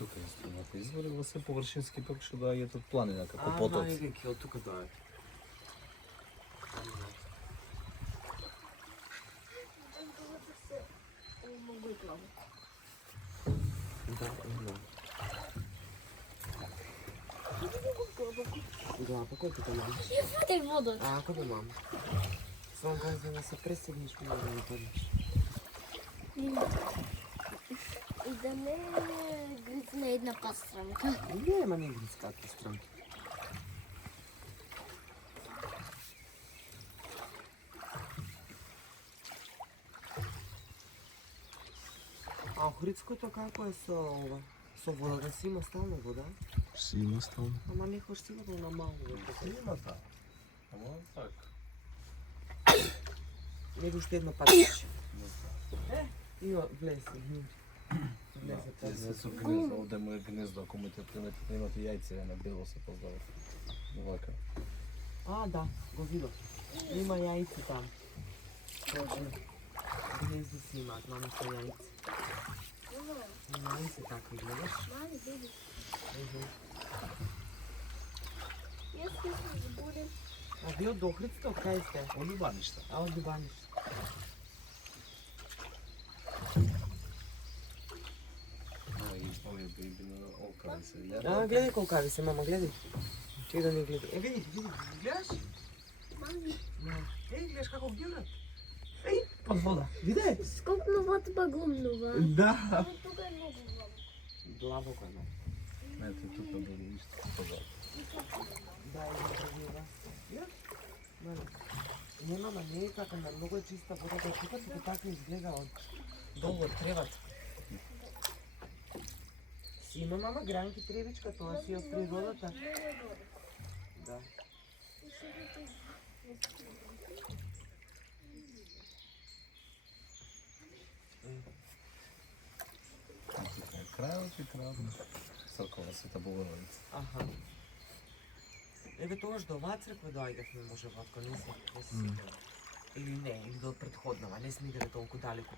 тука е стената извори, во се површински пак што доаѓаат од планина, како потоци. Ага, иде од тука доаѓа. Да, има. Длабоко тука мам. Ја вади водот. А, ако би мам. Само кажа да се пресегнеш ми да не паднеш. И да не гризне една пастрамка. Нема ни грицката странки. А Охридското како е со ова? Со водата си има стална вода? Си има стално. Ама не хош сигурно на малко. Си има таа. Ама така. Не би уште едно патиче. Има влезе. Влезе Тие се пазар. со гнездо, овде му е гнездо, ако му те приметите имате јајце на бело се поздава. Овака. А, да, го видов. Има јајце там. Точно. Гнездо си имаат, мама со јајце. Има јајце такви, гледаш? Мали, биби. Мгм. Јас мислам да будем. А ви од Охридска, од кај сте? Од Любаништа. А од Дубаниш. И овие биби на окави се А, лера. гледај колкави се, мама, гледај. Чеј да не гледај. Види, гледаш? Мали, Гледаш како гјурат. Под вода. Виде? скопнуваат багумнува. Да. Тука е многу вода. Длабоко е, мама. Ето тука било ништо позад. Да, е направила. Не, мама, не е така, на многу е чиста водата тука, тука така изгледа од долу од тревата. Си има, мама, гранки тревичка, тоа си од природата. Да. Тука е крајот и крајот. Црква Света Богородица. Аха. Еве тогаш до оваа црква доаѓавме, може ватко, не се сигурна. Или не, или до претходнава, не сме иделе толку далеку.